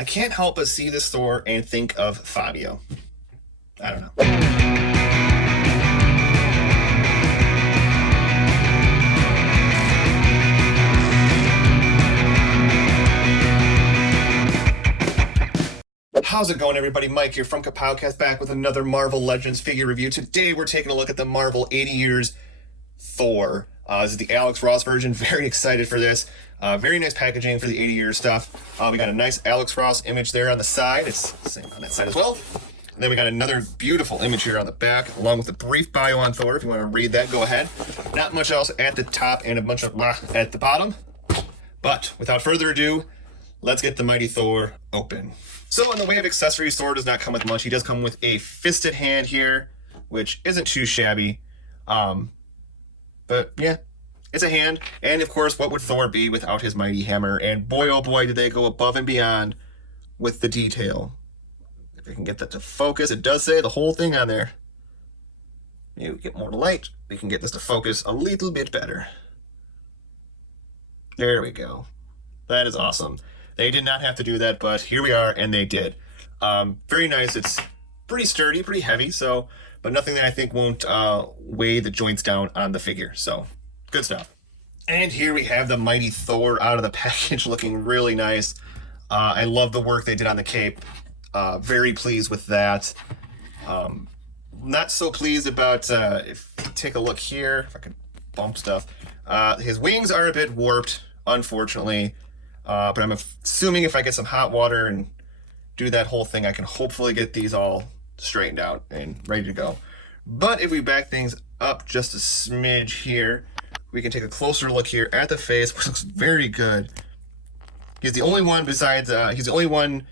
I can't help but see this Thor and think of Fabio. I don't know. How's it going, everybody? Mike here from Kapowcast, back with another Marvel Legends figure review. Today we're taking a look at the Marvel 80 Years Thor. This is the Alex Ross version. Very excited for this. Very nice packaging for the 80 Years stuff. We got a nice Alex Ross image there on the side. It's the same on that side as well. And then we got another beautiful image here on the back, along with a brief bio on Thor. If you want to read that, go ahead. Not much else at the top and a bunch of blah at the bottom. But without further ado, let's get the mighty Thor open. So in the way of accessories, Thor does not come with much. He does come with a fisted hand here, which isn't too shabby. But yeah, it's a hand. And of course, what would Thor be without his mighty hammer? And boy, oh boy, did they go above and beyond with the detail. If I can get that to focus, it does say the whole thing on there. You get more light, we can get this to focus a little bit better. There we go. That is awesome. They did not have to do that, but here we are, and they did. Very nice. It's pretty sturdy, pretty heavy, so, but nothing that I think won't weigh the joints down on the figure. So, good stuff. And here we have the mighty Thor out of the package, looking really nice. I love the work they did on the cape. Very pleased with that. Not so pleased about, if you take a look here, if I can bump stuff. His wings are a bit warped, unfortunately. But I'm assuming if I get some hot water and do that whole thing, I can hopefully get these all straightened out and ready to go. But if we back things up just a smidge here, we can take a closer look here at the face, which looks very good. He's the only one besides, he's the only one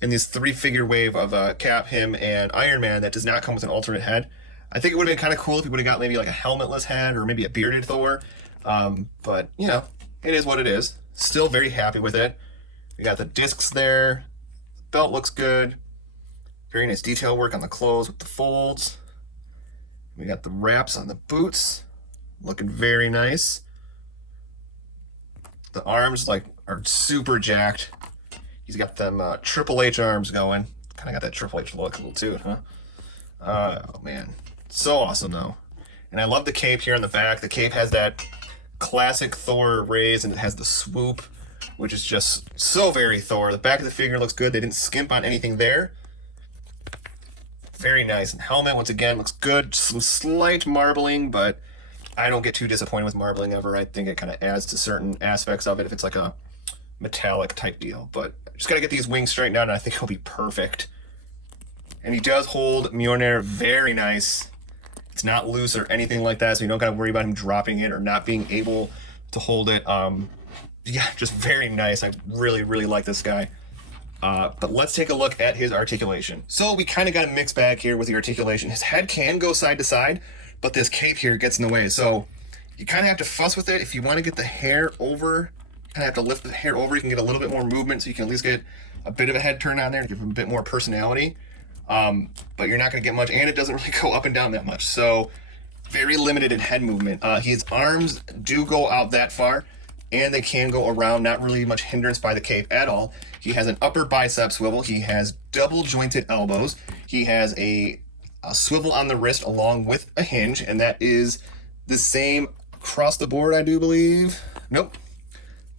in this three-figure wave of Cap, him, and Iron Man that does not come with an alternate head. I think it would have been kind of cool if we would have got maybe like a helmetless head or maybe a bearded Thor. But, you know, it is what it is. Still very happy with it. We got the discs there. The belt looks good. Very nice detail work on the clothes with the folds. We got the wraps on the boots. Looking very nice. The arms are super jacked. He's got them Triple H arms going. Kind of got that Triple H look to it, huh? Oh man, so awesome though. And I love the cape here on the back. The cape has that classic Thor raise, and it has the swoop, which is just so very Thor. The back of the figure looks good. They didn't skimp on anything there. Very nice. And helmet, once again, looks good. Some slight marbling, but I don't get too disappointed with marbling ever. I think it kind of adds to certain aspects of it if it's like a metallic type deal. But just got to get these wings straightened out, and I think it'll be perfect. And he does hold Mjolnir very nice. It's not loose or anything like that, so you don't got to worry about him dropping it or not being able to hold it. Yeah, just very nice. I really, really like this guy. But let's take a look at his articulation. So we kind of got a mixed bag here with the articulation. His head can go side to side, but this cape here gets in the way. So you kind of have to fuss with it. If you want to get the hair over, you kind of have to lift the hair over. You can get a little bit more movement, so you can at least get a bit of a head turn on there and give him a bit more personality. But you're not going to get much, and it doesn't really go up and down that much. So very limited in head movement. His arms do go out that far, and they can go around. Not really much hindrance by the cape at all. He has an upper bicep swivel. He has double jointed elbows. He has a swivel on the wrist along with a hinge, and that is the same across the board, I do believe. Nope.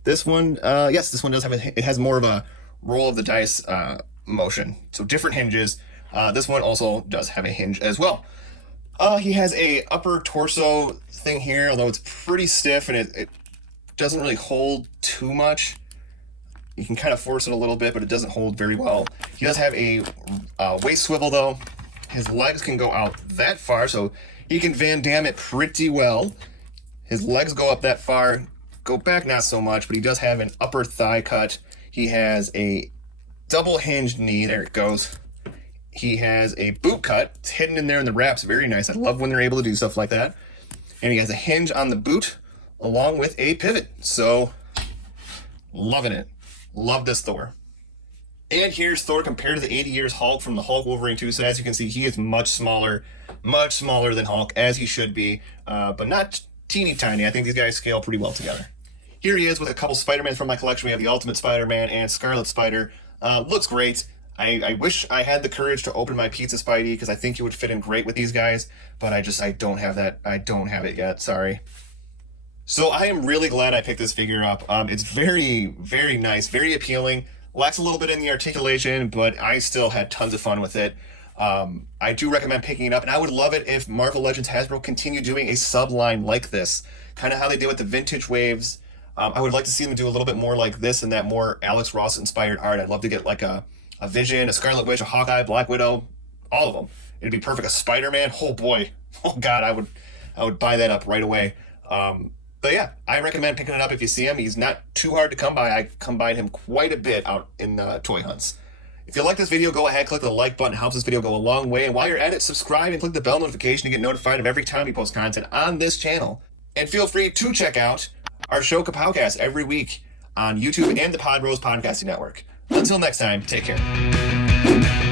This one, yes, this one does have it has more of a roll of the dice motion. So different hinges. This one also does have a hinge as well. He has a upper torso thing here, although it's pretty stiff and it doesn't really hold too much. You can kind of force it a little bit, but it doesn't hold very well. He does have a waist swivel though. His legs can go out that far, so he can Van Damme it pretty well. His legs go up that far, go back not so much, but he does have an upper thigh cut. He has a double hinged knee, there it goes. He has a boot cut. It's hidden in there in the wraps. Very nice. I love when they're able to do stuff like that. And he has a hinge on the boot along with a pivot. So, loving it. Love this Thor. And here's Thor compared to the 80 Years Hulk from the Hulk Wolverine 2. So as you can see, he is much smaller than Hulk, as he should be. But not teeny tiny. I think these guys scale pretty well together. Here he is with a couple Spider-Man from my collection. We have the Ultimate Spider-Man and Scarlet Spider. Looks great. I wish I had the courage to open my Pizza Spidey because I think it would fit in great with these guys, but I don't have that. I don't have it yet. Sorry. So I am really glad I picked this figure up. It's very, very nice, very appealing. Lacks a little bit in the articulation, but I still had tons of fun with it. I do recommend picking it up, and I would love it if Marvel Legends Hasbro continued doing a subline like this, kind of how they did with the vintage waves. I would like to see them do a little bit more like this and that more Alex Ross inspired art. I'd love to get like a Vision, a Scarlet Witch, a Hawkeye, Black Widow, all of them. It'd be perfect. A Spider-Man, oh boy, oh god, I would buy that up right away. But yeah, I recommend picking it up if you see him. He's not too hard to come by. I've come by him quite a bit out in toy hunts. If you like this video, go ahead, click the like button. It helps this video go a long way. And while you're at it, subscribe and click the bell notification to get notified of every time we post content on this channel. And feel free to check out our show Kapowcast every week on YouTube and the Pod Rose Podcasting Network. Until next time, take care.